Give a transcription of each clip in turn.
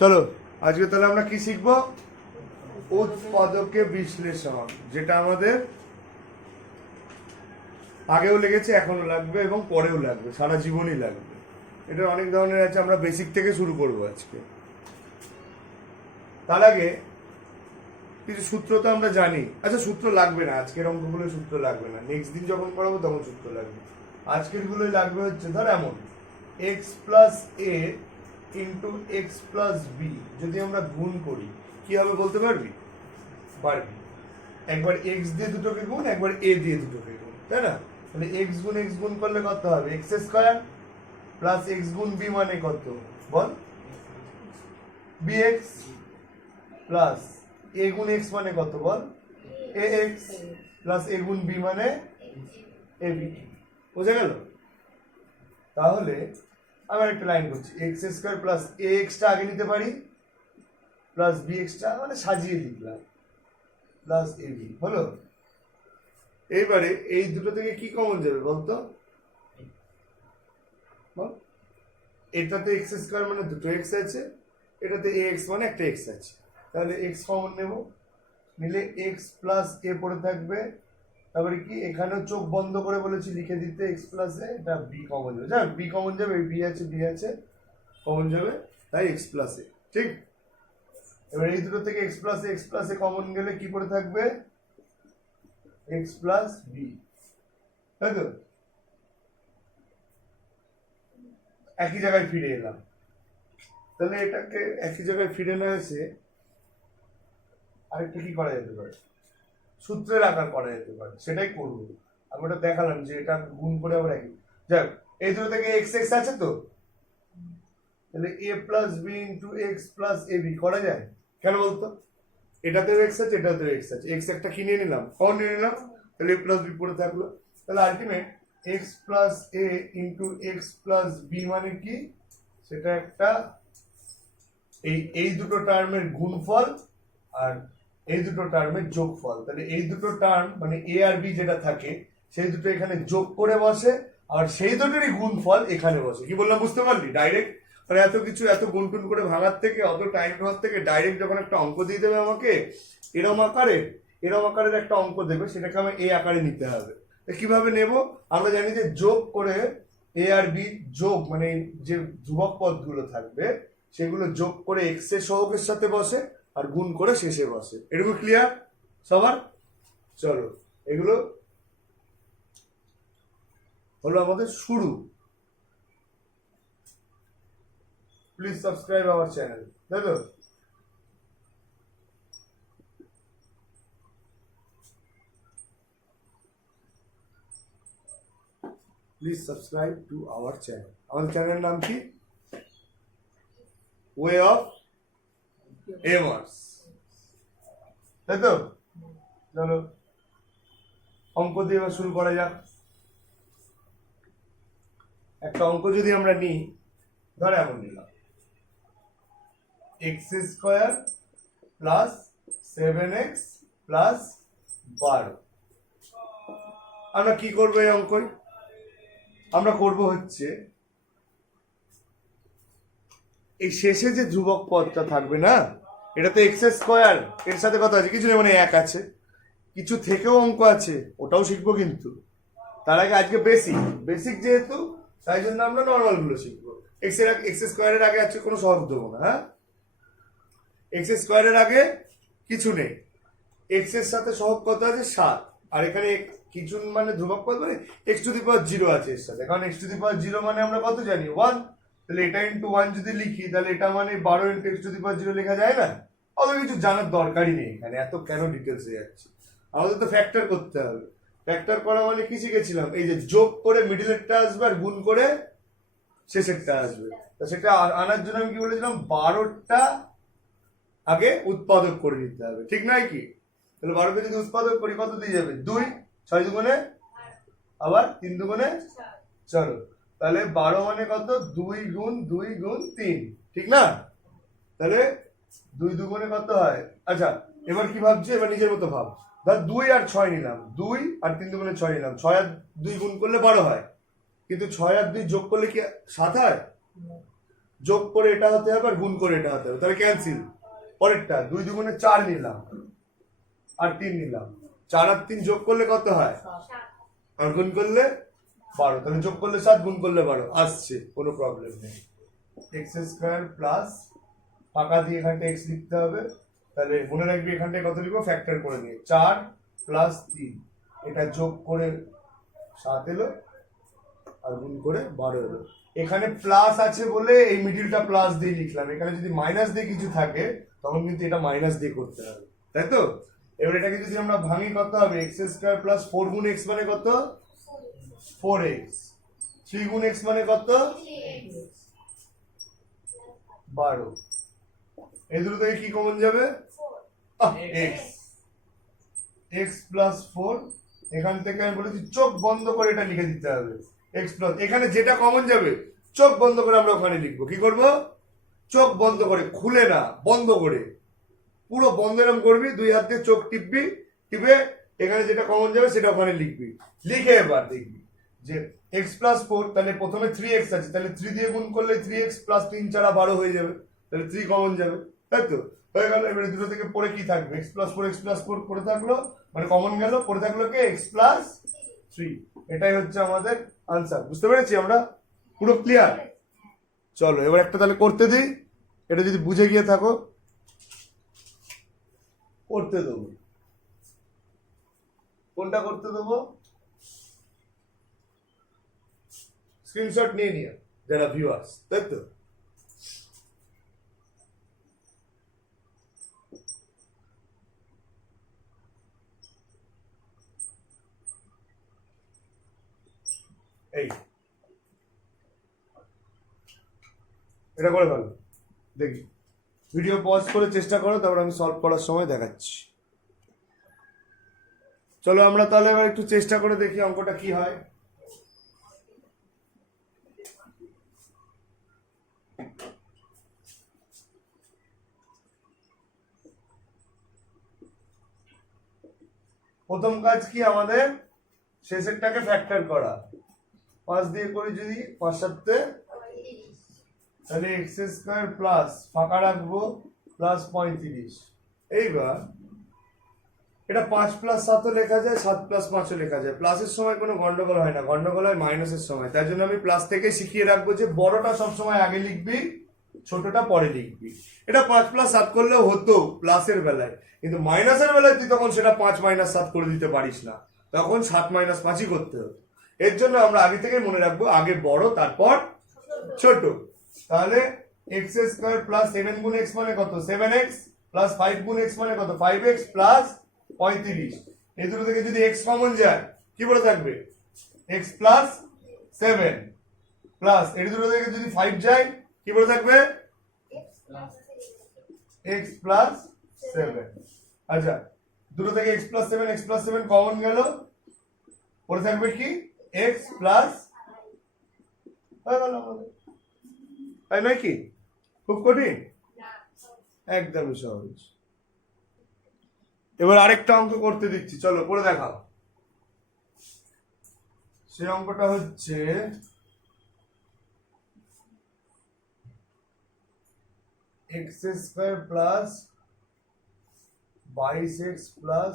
চলো আজকে তাহলে আমরা কি শিখবো? উৎপাদকে বিশ্লেষণ, যেটা আমাদের আগেও লেগেছে, এখনো লাগবে এবং পরেও লাগবে, সারা জীবনই লাগবে। এটা অনেক ধরনের আছে, আমরা বেসিক থেকে শুরু করবো আজকে। তার আগে কিছু সূত্র তো আমরা জানি। আচ্ছা, সূত্র লাগবে না আজকের অঙ্কগুলো, সূত্র লাগবে না, নেক্সট দিন যখন পড়াবো তখন সূত্র লাগবে। আজকের গুলোই লাগবে হচ্ছে ধর এমন এক্স প্লাস এ ইন্টু এক্স প্লাস বি যদি আমরা গুণ করি কি হবে বলতে পারবি? পারবি। একবার এক্স দিয়ে দুটোকে গুণ, একবার এ দিয়ে দুটোকে গুণ, তাই না? তাহলে এক্স গুণ করলে কত হবে? এক্স স্কয়ার প্লাস এক্স গুণ বি মানে কত বল? বি এক্স প্লাস এ গুণ এক্স মানে কত বল? এ এক্স প্লাস এ গুণ বি মানে এ বি। বোঝা গেল? তাহলে আমি একটা লাইন করছি, এক্স স্কয়ার প্লাস এ এক্সটা আগে নিতে পারি, প্লাস বি এক্সটা মানে সাজিয়ে লিখলাম, প্লাস এ বি হলো। এইবারে এই দুটো থেকে কি কমন যাবে বলতো? এটাতে এক্স স্কয়ার মানে দুটো এক্স আছে, এটাতে এ এক্স মানে একটা এক্স আছে, তাহলে এক্স কমন নেব, নিলে এক্স প্লাস এ পড়ে থাকবে। তারপরে কি এখানেও চোখ বন্ধ করে বলেছি লিখে দিতে এক্স প্লাস এ, এটা বি কমন যাবে, যা বি কমন যাবে, বি আছে কমন যাবে, তাই এক্স প্লাস এ। ঠিক, এবার এই দুটো থেকে এক্স প্লাস এ কমন গেলে কি পড়ে থাকবে? এক্স প্লাস বি, তাই তো? একই জায়গায় ফিরে এলাম। তাহলে এটাকে একই জায়গায় ফিরে না এসে আরেকটা কি করা যেতে পারে? সূত্রের আকার করা যেতে পারে, সেটাই করবো। আমি ওটা দেখালাম যে এটা গুণ করে আবার একই। যাক, এই দুটো থেকে এক্স এক্স আছে তো, তাহলে A plus B into X plus A B করা যায়। কেন বলতো? এটাতেও এক্স আছে, এটাতেও এক্স আছে, এক্স একটা কিনে নিলাম, কখন নিয়ে নিলাম, তাহলে এ প্লাস বি পড়ে থাকলো। তাহলে আলটিমেট এক্স প্লাস এ ইন্টু এক্স প্লাস বি মানে কি? সেটা একটা এই দুটো টার্মের গুণফল আর এই দুটো টার্মের যোগফল। তাহলে এই দুটো টার্ম মানে এ আর বি যেটা থাকে সেই দুটো এখানে যোগ করে বসে, আর সেই দুটোরই গুণফল এখানে বসে। কি বললাম বুঝতে পারলি? ডাইরেক্ট মানে এত কিছু এত গুণটুন করে ভাঙার থেকে, অত টাইম নেওয়ার থেকে ডাইরেক্ট যখন একটা অঙ্ক দিয়ে দেবে আমাকে এরম আকারের একটা অঙ্ক দেবে, সেটাকে আমার এ আকারে নিতে হবে। কিভাবে নেব? আমরা জানি যে যোগ করে এ আর বি যোগ মানে যে ধ্রুবক পদগুলো থাকবে সেগুলো যোগ করে এক্স এর সহগের সাথে বসে আর গুণ করে শেষে বসে। এটুকু ক্লিয়ার সবার? চলো, এগুলো হলো আমাদের শুরু। প্লিজ সাবস্ক্রাইব আওয়ার চ্যানেল, তাই তো? Please subscribe to our channel. আমাদের চ্যানেলের নাম কি? ওয়ে অফ এভার্স, তাই তো? চলো অঙ্ক দিয়ে এবার শুরু করা যাক। একটা অঙ্ক যদি আমরা নিই, ধর এমন নিলাম x square plus 7x plus 12। আমরা কি করবো এই অঙ্কই? আমরা করব হচ্ছে এই শেষে যে ধ্রুবক পদটা থাকবে না, এটা তো এক্স স্কোয়ার, এর সাথে কত আছে? কিছু নেই, মানে এক আছে। কিছু থেকেও অঙ্ক আছে, ওটাও শিখবো, কিন্তু তার আগে আজকে বেসিক যেহেতু, তাই জন্য আমরা নর্মাল গুলো শিখবো। এক্স স্কোয়ারের আগে আছে কোনো সহগ দেবো না। হ্যাঁ, এক্স স্কোয়ারের আগে কিছু নেই, এক্স এর সাথে সহগ কত আছে? 7। আর এখানে কিছু মানে ধ্রুবক পদ মানে এক্স টু দি পাওয়ার 0 আছে এর সাথে, কারণ এক্স টু দি পাওয়ার 0 মানে আমরা কত জানি? 1। তাহলে এটা ইন্টু 1 যদি লিখি তাহলে এটা মানে 12 ইন্টু এক্স টু দি পাওয়ার 0 লেখা যায় না? অত কিছু জানার দরকারই নেই এখানে, এত কেন ডিটেলসে যাচ্ছে? আমাদের তো ফ্যাক্টর করতে হবে। ফ্যাক্টর করা মানে কি শিখেছিলাম? এই যে যোগ করে মিডিলেরটা আসবে আর গুণ করে শেষেরটা আসবে। তা সেটা আনার জন্য আমি কি বলেছিলাম? 12টা আগে উৎপাদক করে নিতে হবে, ঠিক নয় কি? তাহলে 12কে যদি উৎপাদক করি কত দিয়ে যাবে? 2, 6 দুগুণে আবার 3 দুগুণে। চলো, তাহলে 12 মানে কত? 2 গুণ 2 গুণ 3, ঠিক না? তাহলে 2 দুগুণে কত হয়? আচ্ছা, এবার কি ভাবছি? এবার নিজের মতো ভাব। ধর 2 আর 6 নিলাম, 2 আর 3 দুগুণে 6 নিলাম, 6 আর 2 গুণ করলে 12 হয়, কিন্তু 6 আর 2 যোগ করলে কি 7 হয়? যোগ করে এটা হতে হবে আর গুণ করে এটা হতে হবে, তাহলে ক্যান্সেল। পরেরটা 2 দুগুণে 4 নিলাম আর 3 নিলাম, 4 আর 3 যোগ করলে কত হয় আর গুণ করলে 12, তাহলে যোগ করলে 7 গুণ করলে 12 আসছে, কোনো প্রবলেম নেই। এক্স স্কোয়ার প্লাস ফাঁকা দিয়ে এখানটা এক্স লিখতে হবে, তাহলে মনে রাখবি এখানটায় কত লিখবো ফ্যাক্টর করে নিয়ে 4 প্লাস 3, এটা যোগ করে 7 এলো আর গুণ করে 12 এলো। এখানে প্লাস আছে বলে এই মিডিলটা প্লাস দিয়ে লিখলাম, এখানে যদি মাইনাস দিয়ে কিছু থাকে তখন কিন্তু এটা মাইনাস দিয়ে করতে হবে, তাই তো? এবার এটাকে যদি আমরা ভাঙি কত হবে, এক্স স্কোয়ার প্লাস 4 গুণ এক্স মানে কত 4x, 3 গুণ এক্স মানে কত 12, এই দুটো থেকে কি কমন যাবে এক্স, এক্স প্লাস 4, এখান থেকে আমি বলেছি চোখ বন্ধ করে এটা লিখে দিতে হবে এক্স প্লাস, এখানে যেটা কমন যাবে চোখ বন্ধ করে আমরা ওখানে লিখবো, কি করব চোখ বন্ধ করে, খুলে না বন্ধ করে, পুরো বন্ধ এরকম করবি, 2 হাত দিয়ে চোখ টিপবি, টিপে এখানে যেটা কমন যাবে সেটা ওখানে লিখবি, লিখে এবার দেখবি যে এক্স প্লাস 4, তাহলে প্রথমে 3x আছে, তাহলে 3 দিয়ে গুণ করলে 3x প্লাস 3 4 12 হয়ে যাবে, তাহলে 3 কমন যাবে, তাই তো হয়ে গেল। এবারে দুটো থেকে পরে কি থাকবে x প্লাস 4 পরে থাকলো, মানে কমন গেল, পরে থাকলো কি x প্লাস 3, এটাই হচ্ছে আমাদের আনসার। বুঝতে পেরেছি আমরা? পুরো ক্লিয়ার? চলো এবার একটা তাহলে করতে দিই, এটা যদি বুঝে গিয়ে থাকো করতে দেবো। কোনটা করতে দেবো? স্ক্রিনশট নিয়ে নিও যারা ভিউয়ার্স, তাই তো? এই এটা করে ভালো, দেখি ভিডিও পজ করে চেষ্টা করো, তারপর আমি সলভ করার সময় দেখাচ্ছি। চলো আমরা তাহলে এবার একটু চেষ্টা করে দেখি অঙ্কটা কি হয়। প্রথম কাজ কি আমাদের, শেষেরটাকে ফ্যাক্টর করা, 5 দিয়ে করি যদি 5 7 তাহলে এক্স স্কোয়ার প্লাস ফাঁকা রাখবো প্লাস 35। এইবার এটা 5 প্লাস 7 লেখা যায়, 7 প্লাস 5 লেখা যায়, প্লাসের সময় কোনো গন্ডগোল হয় না, গন্ডগোল হয় মাইনাসের সময়, তাই জন্য আমি প্লাস থেকে শিখিয়ে রাখবো যে বড়টা সবসময় আগে লিখবি, ছোটটা পরে লিখবি। এটা 5 প্লাস 7 করলেও হতো প্লাসের বেলায়, কিন্তু মাইনাসের বেলায় তুই তখন সেটা 5 মাইনাস 7 করে দিতে পারিস না, তখন 7 মাইনাস 5ই করতে হতো। এর জন্য আমরা আগে থেকে মনে রাখবো আগে বড় তারপর ছোট। তাহলে এক্স স্কোয়ার প্লাস 7 গুণ এক্স মানে কত 7x, প্লাস 5 গুণ এক্স মানে কত 5x প্লাস 35, এই দুটো থেকে যদি এক্স কমন যায় কি বলে থাকবে এক্স প্লাস 7, প্লাস এই দুটো থেকে যদি 5 যায় কি বলে থাকবে এক্স প্লাস 7। আচ্ছা দুটো থেকে এক্স প্লাস 7 কমন গেল, পরে থাকবে কি এক্স প্লাস, হয়ে গেল আমাদের, তাই নয় কি? খুব কঠিন? একদমই সহজ। এবার আরেকটা অঙ্ক করতে দিচ্ছি, চলো করে দেখাও। সেই অঙ্কটা হচ্ছে x square plus 22x plus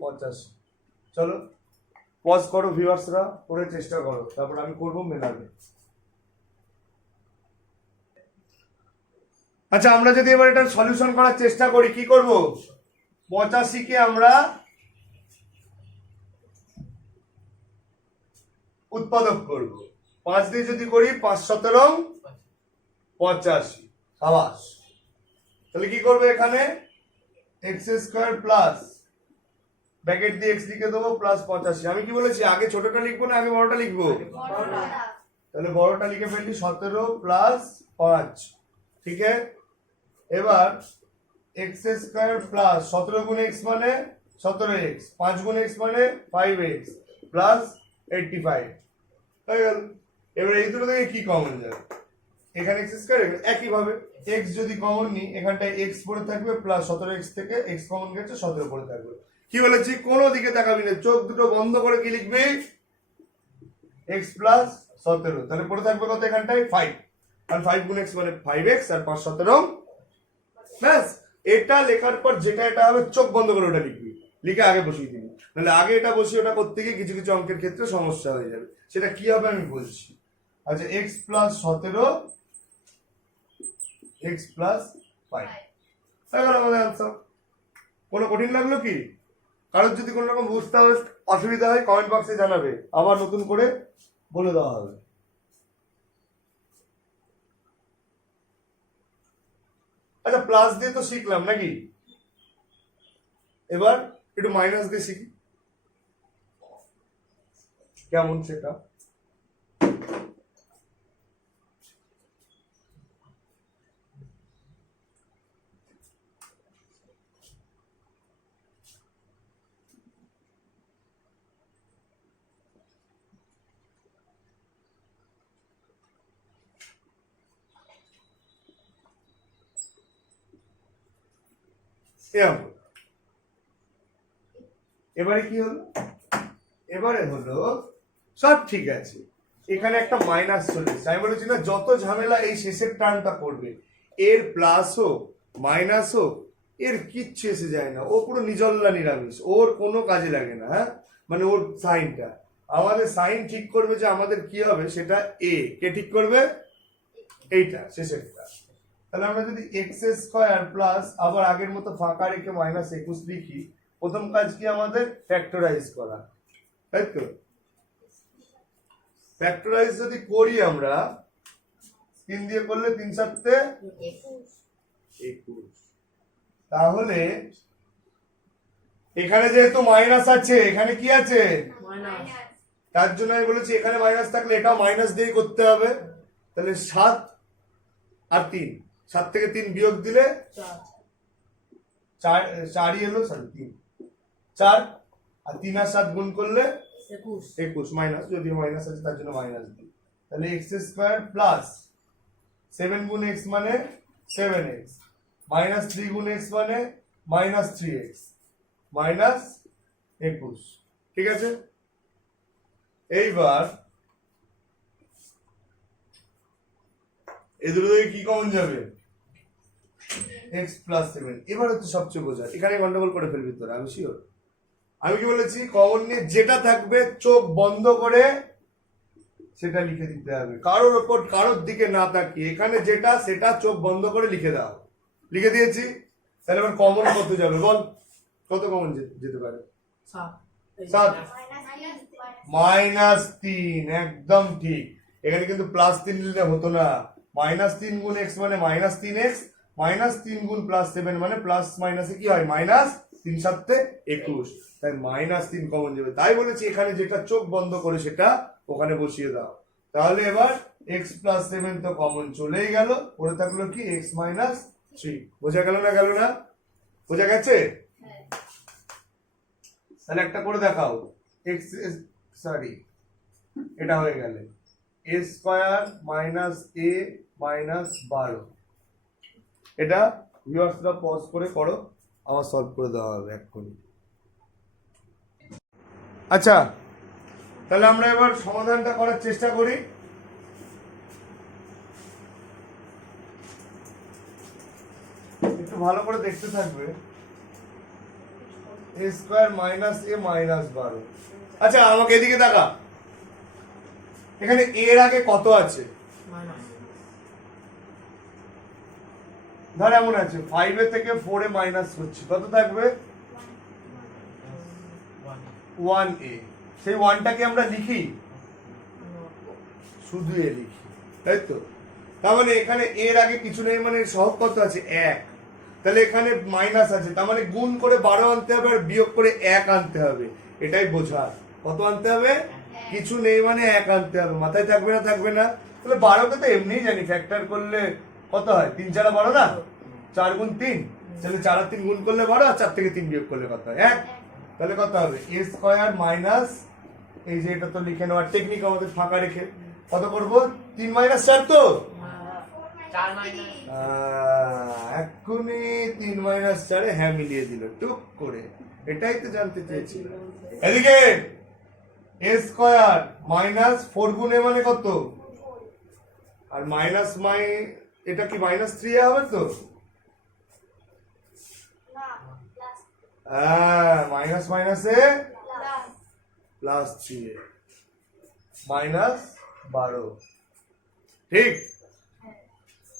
85। চলো পজ করো ভিউয়ার্সরা, করে চেষ্টা করো, তারপর আমি করবো মেলাবে। আচ্ছা আমরা যদি এবার এটা সলিউশন করার চেষ্টা করি, কি করব 85 কে আমরা উৎপাদক করব, 5 দিয়ে যদি করি 5 17 85, সাবাস। তাহলে কি করবে এখানে এক্স স্কোয়ার প্লাস ব্র্যাকেট দিয়ে এক্স লিখে দেবো প্লাস 85। আমি কি বলেছি আগে ছোটটা লিখবো না আগে বড়টা লিখবো? তাহলে বড়টা লিখে ফেললি 17 প্লাস 5, ঠিক আছে। এবার এক্স স্কোয়ার প্লাস 17 গুণ এক্স মানে 17x, 5 গুণ এক্স মানে 5x প্লাস 85 হয়ে গেল। এবার এই দুটো থেকে কি কমন যাবে, এখানে এক্স স্কোয়ার, একইভাবে এক্স যদি কমন নিই এখানটায় এক্স পড়ে থাকবে প্লাস 17x থেকে এক্স কমন গেছে 17 পড়ে থাকবে। কি বলেছি কোনো দিকে তাকাবি না, চোখ দুটো বন্ধ করে কি লিখবি এক্স প্লাস 17, তাহলে পড়ে থাকবে কত এখানটায় 5, আর 5 গুণ x মানে 5x আর 5 17 ব্যাস। এটা লেখার পর যেটা এটা হবে চোখ বন্ধ করে ওটা লিখবি, লিখে আগে বসিয়ে দিবি, নাহলে আগে এটা বসিয়ে ওটা করতে গিয়ে কিছু কিছু অঙ্কের ক্ষেত্রে সমস্যা হয়ে যাবে। সেটা কি হবে আমি বলছি। আচ্ছা x প্লাস 17 x প্লাস 5 এগুলো আমাদের আনসার। কোনো কঠিন লাগলো কি? কারোর যদি কোনো রকম বুঝতে হবে অসুবিধা হয় কমেন্ট বক্সে জানাবে, আবার নতুন করে বলে দেওয়া হবে। আচ্ছা প্লাস দিয়ে তো শিখলাম নাকি, এবার একটু মাইনাস দিয়ে শিখি কেমন সেটা। এবারে কি হলো, এবারে হলো সব ঠিক আছে, এখানে একটা মাইনাস চলে এসেছে। আমি বলেছি না যত ঝামেলা এই শেষের টার্মটা করবে, এর প্লাস হোক মাইনাস হোক এর কিচ্ছু এসে যায় না, ও পুরো নিজল্লা নিরামিষ, ওর কোনো কাজে লাগে না। হ্যাঁ মানে ওর সাইনটা, আমাদের সাইন ঠিক করবে যে আমাদের কি হবে সেটা এ কে ঠিক করবে, এইটা শেষেরটা। তাহলে আমরা যদি এক্স স্কোয়ার প্লাস আবার আগের মতো ফাঁকা রেখে মাইনাস 21 লিখি, প্রথম কাজ কি আমাদের ফ্যাক্টরাইজ করা, তাই তো? ফ্যাক্টরাইজ যদি করি আমরা 3 দিয়ে করলে 3 7 21, তাহলে এখানে যেহেতু মাইনাস আছে এখানে কি আছে তার জন্য আমি বলেছি এখানে মাইনাস থাকলে এটাও মাইনাস দিয়ে করতে হবে। তাহলে 7 আর 3, 7 থেকে 3 বিয়োগ দিলে 4ই এলো, সরি 3 4 আর 3 আর 7 গুণ করলে 21 মাইনাস, যদিও মাইনাস আছে তার জন্য মাইনাস দিই। তাহলে এক্স স্কোয়ার প্লাস 7 গুণ এক্স মানে 7x মাইনাস 3 গুণ এক্স মানে মাইনাস 3x মাইনাস 21, ঠিক আছে? এইবার এই দুটো থেকে কি কমন যাবে, x প্লাস 7। এবার হচ্ছে সবচেয়ে বোঝা, এখানে গন্ডগোল করে ফেলবি তোরা, আমি শিওর। আমি কি বলেছি, কমন নিয়ে যেটা থাকবে চোখ বন্ধ করে সেটা লিখে দিতে হবে, কারোর ওপর কারোর দিকে না তাকিয়ে, এখানে যেটা সেটা চোখ বন্ধ করে লিখে দাও। লিখে দিয়েছি, তাহলে এবার কমন কত যাবে বল, কত কমন যেতে পারে? 7 মাইনাস 3, একদম ঠিক। এখানে কিন্তু প্লাস 3 নিলে হতো না, মাইনাস 3 গুণ এক্স মানে মাইনাস 3x মাইনাস 3 গুণ প্লাস 7 মানে প্লাস মাইনাসে কি হয় মাইনাস, 3 7 21, তাই মাইনাস 3 কমন যাবে। তাই বলেছি এখানে যেটা চোখ বন্ধ করে সেটা ওখানে বসিয়ে দাও। তাহলে এবার x প্লাস 7 তো কমন চলেই গেল, পড়ে থাকলো কি x মাইনাস 3। বোঝা গেল না, গেল না? বোঝা গেছে? তাহলে একটা করে দেখাও, x সরি এটা হয়ে গেলে a square minus a minus 12। এটা ভিউয়ার্সরা পজ করে করো, আমার সলভ করে দেওয়া হবে এক্ষুনি। আচ্ছা তাহলে আমরা এবার সমাধানটা করার চেষ্টা করি। একটু ভালো করে দেখতে থাকবে, a square minus a minus 12। আচ্ছা আমাকে এদিকে দেখা, এখানে এর আগে কত আছে? ধর এমন আছে 5 এ থেকে 4 এ মাইনাস হচ্ছে, কত থাকবে? 1a। সেই 1টাকে আমরা লিখি, শুধু এ লিখি, তাই তো? তার মানে এখানে এর আগে কিছু নেই, মানে সহগ কত আছে 1, তাহলে এখানে মাইনাস আছে, তার মানে গুণ করে 12 আনতে হবে আর বিয়োগ করে 1 আনতে হবে, এটাই বোঝার। কত আনতে হবে? কিছু নেই মানে 1 আনতে হবে, মাথায় থাকবে না? থাকবে না? তাহলে 12কে তো এমনিই জানি, ফ্যাক্টর করলে কত হয়, 3 4 12 না, 4 গুণ 3, তাহলে 4 আর 3 গুণ করলে 12 আর 4 থেকে 3 বিয়োগ করলে কত হয় 1। তাহলে কত হবে a স্কয়ার মাইনাস, এই যে এটা তো লিখে নেওয়ার টেকনিক আমাদের ফাঁকা রেখে, কত করব 3 মাইনাস 4 তো 4 মাইনাস এক্ষুনি 3 মাইনাস 4 এ হ্যাঁ মিলিয়ে দিল টুক করে, এটাই তো জানতে চেয়েছিল। এদিকে a স্কয়ার মাইনাস 4 গুণ a মানে কত আর মাইনাস এটা কি -3 হবে তো? হ্যাঁ, মাইনাস মাইনাসে +3 -12। ঠিক,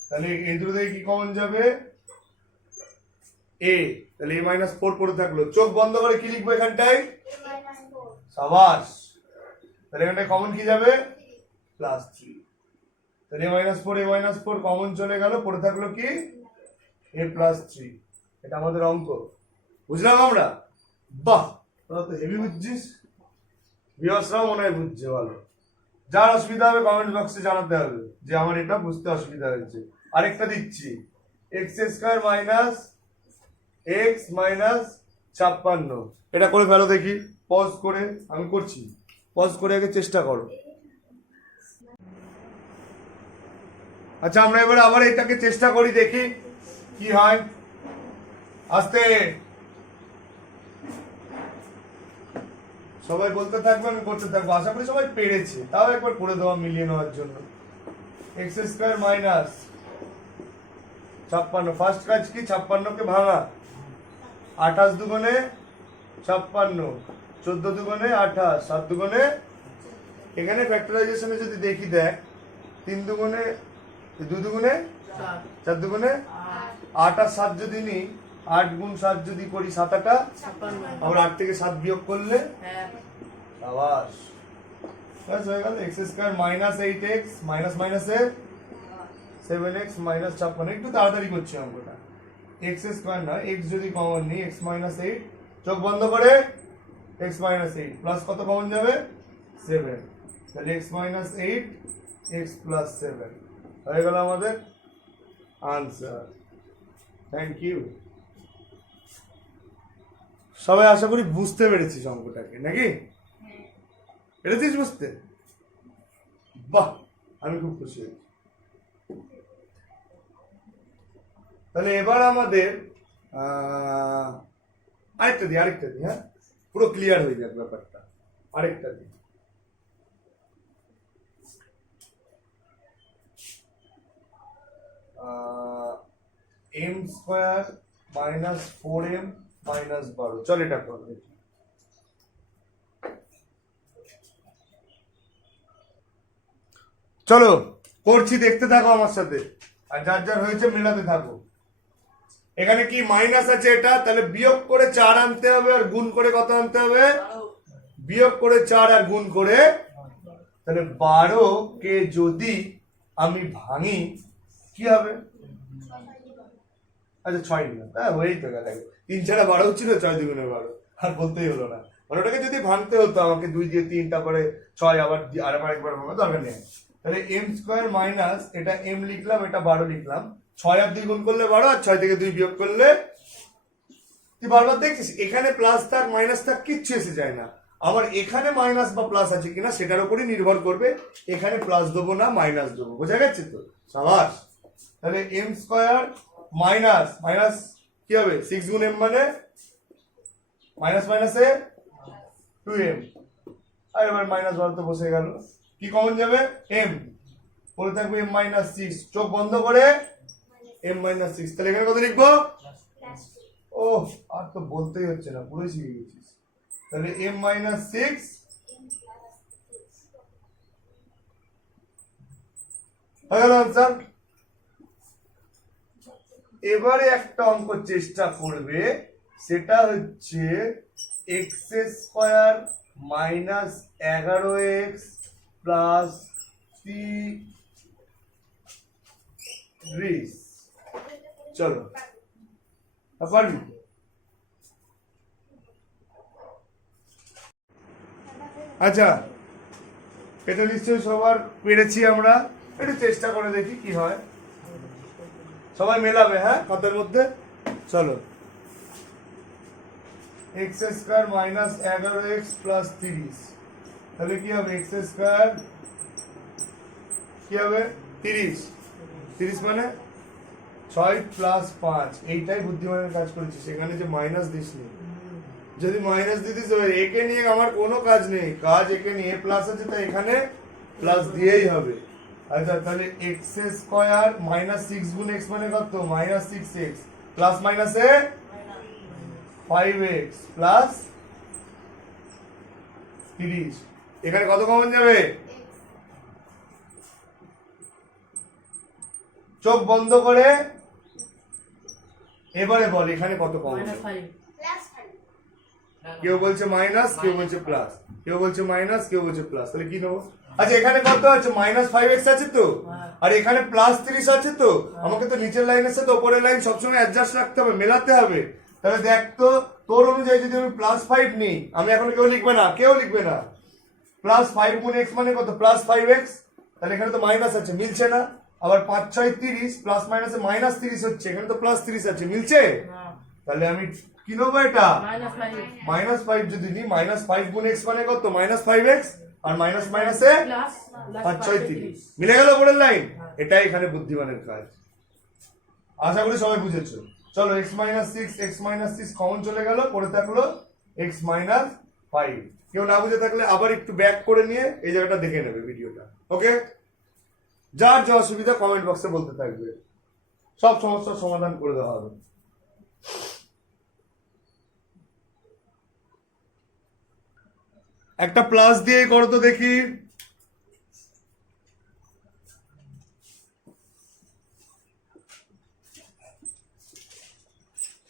তাহলে এই দুটো থেকে কি কমন যাবে? a, তাহলে a-4 পড়ে থাকলো। চোখ বন্ধ করে কি লিখবো এখানটায়? সাবাস। তাহলে এখানটায় কমন কি যাবে? +3। তাহলে a-4 কমন চলে গেল, পড়ে থাকলো কি? a+3। এটা আমাদের অঙ্ক, বুঝলাম আমরা? বাহ, তোরা তো হেভি বুঝছিস। ভিউয়ার্সরাও মনে হয় বুঝছে ভালো। যার অসুবিধা হবে কমেন্ট বক্সে জানাতে হবে যে আমার এটা বুঝতে অসুবিধা হয়েছে। আরেকটা দিচ্ছি, x² - x - 56। এটা করে ফেলো দেখি, পজ করে। আমি করছি, পজ করে আগে চেষ্টা করো। আচ্ছা, আমরা এবার আবার এটাকে চেষ্টা করি, দেখি কি হয়। আস্তে সবাই বলতে থাকবে, আমি করতে থাকবো। আশা করি সবাই পেরেছে, তাও একবার করে দেওয়া, মিলিয়ে নেওয়ার জন্য। x² - 56। ফার্স্ট কাজ কি? 56 কে ভাঙা। 28 দুগুণে 56, 14 দুগুণে 28, 7 দুগুণে। এখানে ফ্যাক্টরাইজেশনে যদি দেখি, দেখ 3 দুগুণে 2 দুগুণে 4 দুগুণে 8 আর 7 যদি নিই, 8 গুণ 7 যদি করি 7 8, আমরা 8 থেকে 7 বিয়োগ করলে সাবাস, ব্যাস হয়ে গেল। x² - 8x মাইনাস মাইনাসে 7x - 56। একটু তাড়াতাড়ি করছি অঙ্কটা। x² না, x যদি কমন নিই, x - 8, চোখ বন্ধ করে x - 8 প্লাস কত কমন যাবে? 7। তাহলে x - 8 x + 7 হয়ে গেল আমাদের আনসার। Thank you. সবাই আশা করি বুঝতে পেরেছিস অঙ্কটাকে, নাকি? পেরেছিস বুঝতে? বাহ, আমি খুব খুশি হয়েছি। তাহলে এবার আমাদের আরেকটা দিই, হ্যাঁ, পুরো ক্লিয়ার হয়ে যাক ব্যাপারটা। আরেকটা দিই, m² - 4m - 12। চল এটা কর দেখি। চলো করছি, দেখতে থাকো আমার সাথে, আর যার যার হয়েছে মেলাতে থাকো। এখানে কি মাইনাস আছে এটা, তাহলে বিয়োগ করে 4 আনতে হবে, আর গুণ করে কত আনতে হবে? বিয়োগ করে 4 আর গুণ করে, তাহলে 12 কে যদি আমি ভাঙি কি হবে? আচ্ছা 6 নিলাম, হ্যাঁ হয়েই তো গেল। 3 4 12 ছিল, 6 দুগুণে 12, আর বলতেই হলো না। মানে ওটাকে যদি ভাঙতে হতো আমাকে 2 দিয়ে 3টা করে 6 আবার একবার ভাঙা দরকার নেই। তাহলে m² - এটা m লিখলাম, এটা 12 লিখলাম। 6 আর 2 গুণ করলে 12, আর 6 থেকে 2 বিয়োগ করলে, তুই বারবার দেখছিস এখানে প্লাস থাক মাইনাস থাক কিচ্ছু এসে যায় না। আমার এখানে মাইনাস বা প্লাস আছে কিনা সেটার উপরই নির্ভর করবে। এখানে প্লাস দেবো না মাইনাস দেবো, বোঝা গেছে তো? সাবাস। তাহলে m² মাইনাস কি হবে? 6 গুণ m মানে মাইনাস মাইনাসে 2m। আর এবার মাইনাস 12 তো বসে গেল। কি কমন যাবে? m, পড়ে থাকবে m-6। চোখ বন্ধ করে m-6। তাহলে এখানে কত লিখবো? ও, আর তো বলতেই হচ্ছে না, পুরোই শিখে গেছিস। তাহলে m-6 হয়ে গেল আনসার। এবারে একটা অঙ্ক চেষ্টা করবে, সেটা হচ্ছে x² - 11x + 30। চলো পারবি? আচ্ছা, এটা নিশ্চয়ই সবার পেরেছি আমরা। একটু চেষ্টা করে দেখি কি হয়। সবাই মেলাবে, হ্যাঁ, খাতার মধ্যে। চলো, x² - 11x + 30। তাহলে কি হবে? x² কি হবে? 30। 30 মানে 6 + 5। এইটাই বুদ্ধিমানের কাজ করেছিস, সেখানে যে মাইনাস দিসনি। যদি মাইনাস দিতিস, একে নিয়ে আমার কোনো কাজ নেই, কাজ একে নিয়ে প্লাস আছে, তাই এখানে প্লাস দিয়েই হবে। আচ্ছা তাহলে এক্স স্কোয়ার মাইনাস সিক্স গুণ এক্স মানে কত মাইনাস সিক্স এক্স প্লাস মাইনাসে ফাইভ এক্স প্লাস 30 এখানে কত কমন যাবে চোখ বন্ধ করে এবারে বল এখানে কত কমন যাবে কেউ বলছে মাইনাস কেউ বলছে প্লাস কেউ বলছে মাইনাস কেউ বলছে প্লাস তাহলে কি নেবো আচ্ছা এখানে কত আছে মাইনাস ফাইভ এক্স আছে তো আর এখানে প্লাস 30 আছে তো আমাকে তো নিচের লাইনের সাথে উপরের লাইন সবসময় অ্যাডজাস্ট রাখতে হবে মেলাতে হবে তাহলে দেখ তো তোর অনুযায়ী যদি আমি প্লাস ফাইভ নিই আমি এখন কেউ লিখবে না প্লাস ফাইভ গুণ এক্স মানে কত প্লাস ফাইভ এক্স তাহলে এখানে তো মাইনাস আছে মিলছে না আবার 5 6 30 প্লাস মাইনাসে মাইনাস 30 হচ্ছে এখানে তো প্লাস 30 আছে মিলছে তাহলে আমি কি নেবো এটা মাইনাস ফাইভ যদি নিই মাইনাস ফাইভ গুণ এক্স মানে কত মাইনাস ফাইভ এক্স আর মাইনাস মাইনাসে 5 6 30 মিলে গেল পরের লাইন এটাই এখানে বুদ্ধিমানের কাজ আশা করি সবাই বুঝেছো চলো x minus six x minus six common চলে গেল পড়ে থাকলো এক্স মাইনাস ফাইভ কেউ না বুঝে থাকলে আবার একটু ব্যাক করে নিয়ে এই জায়গাটা দেখে নেবে ভিডিওটা ওকে যার যা অসুবিধা কমেন্ট বক্সে বলতে থাকবে সব সমস্যার সমাধান করে দেওয়া হবে একটা প্লাস দিয়ে করো তো দেখি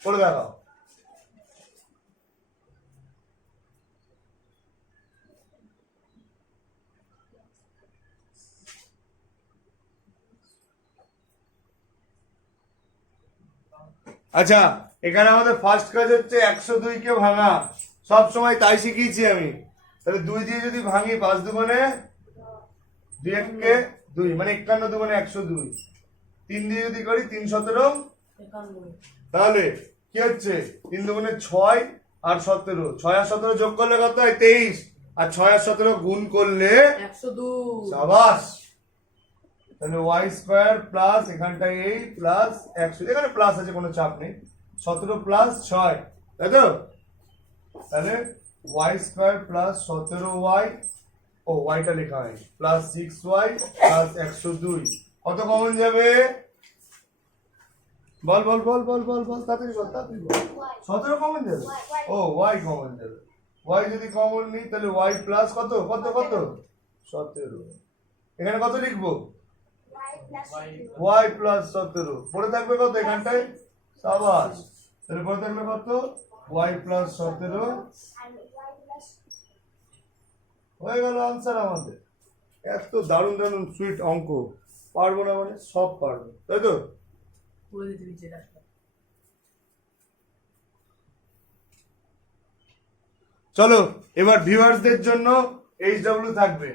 করে দেখাও আচ্ছা এখানে আমাদের ফার্স্ট কাজ হচ্ছে 102 কে ভাঙা সব সময় তাই শিখিয়েছি আমি তাহলে 2 দিয়ে যদি ভাঙি 5 দুগুণে 2 কে 2 মানে 51 দুগুণে 102 3 দিয়ে যদি করি 3 17 তাহলে কি হচ্ছে 3 দুগুণে 6 আর 17 6 আর 17 যোগ করলে কত হয় 23 আর 6 আর 17 গুণ করলে 102 শাবাশ তাহলে y স্কয়ার প্লাস এখানটায় 8 প্লাস 100 এখানে প্লাস আছে কোনো চাপ নেই 17 প্লাস 6 তাই তো তাহলে y স্কয়ার প্লাস 17y ও y টা লেখা হয় প্লাস 6y প্লাস 102 কত কমন যাবে বল তাড়াতাড়ি বল 17 কমন যাবে ও y কমন যাবে y যদি কমন নিই তাহলে y প্লাস কত 17 এখানে কত লিখবো y প্লাস 17 পড়ে থাকবে কত এখানটায় সাবাস তাহলে পড়ে থাকবে কত y প্লাস 17 হয়ে গেল आंसर আমাদের এত দারুণ দারুণ সুইট অঙ্ক পারবো না মানে সব পারবো তাই তো চলো এবার ভিউয়ার্সদের জন্য এইচডব্লিউ থাকবে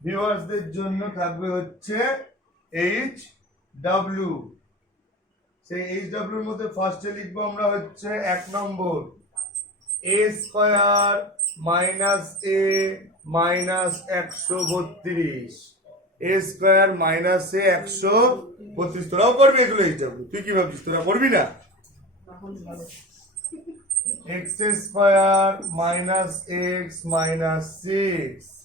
ভিউয়ার্সদের জন্য থাকবে হচ্ছে এইচডব্লিউ সেই এইচডব্লিউ এর মধ্যে ফার্স্টে লিখবো আমরা হচ্ছে 1 নম্বর a square minus a minus 132 a square minus a 132 তোরাও করবি এগুলো এইচডব্লিউ তুই কি ভাবছিস তোরা করবি না x square minus x minus 6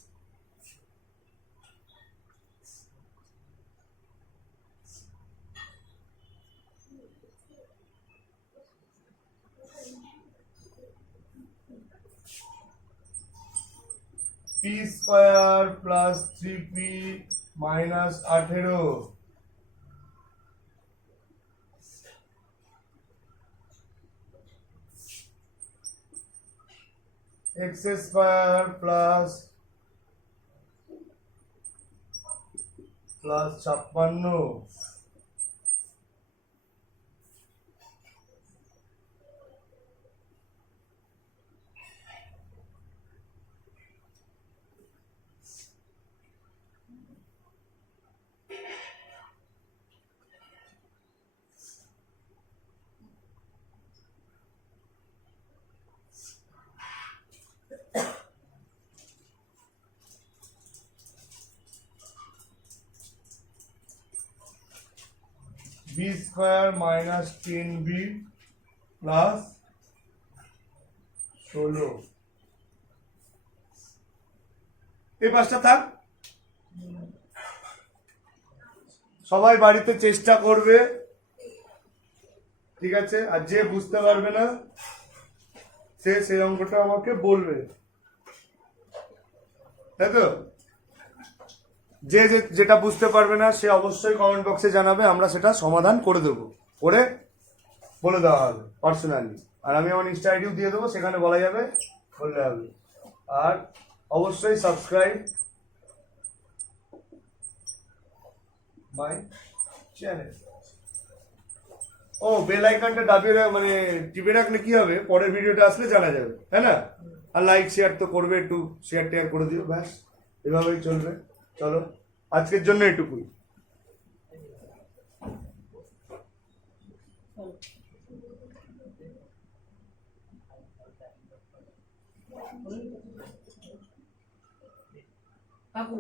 p square plus 3p minus 18 x square plus 56 b square minus 10b plus 16 এই 5টা থাক। সবাই বাড়িতে চেষ্টা করবে, ঠিক আছে? আর যে বুঝতে পারবে না সে সেই অঙ্কটা আমাকে বলবে, তাই তো? যেটা বুঝতে পারবে না সে অবশ্যই কমেন্ট বক্সে জানাবে, আমরা সেটা সমাধান করে দেবো, করে বলে দেওয়া হবে পার্সোনালি। আর আমি আমার ইনস্টা আইডিও দিয়ে দেবো, সেখানে বলা যাবে, বললে হবে। আর অবশ্যই সাবস্ক্রাইব মাই চ্যানেল। ও বেল আইকনটা দাবিয়ে মানে টিপে রাখলে কি হবে, পরের ভিডিওটা আসলে জানা যাবে, তাই না? আর লাইক শেয়ার তো করবে, একটু শেয়ার টেয়ার করে দিও, ব্যাস এভাবেই চলবে। চলো আজকের জন্য এটুকুই। কাকু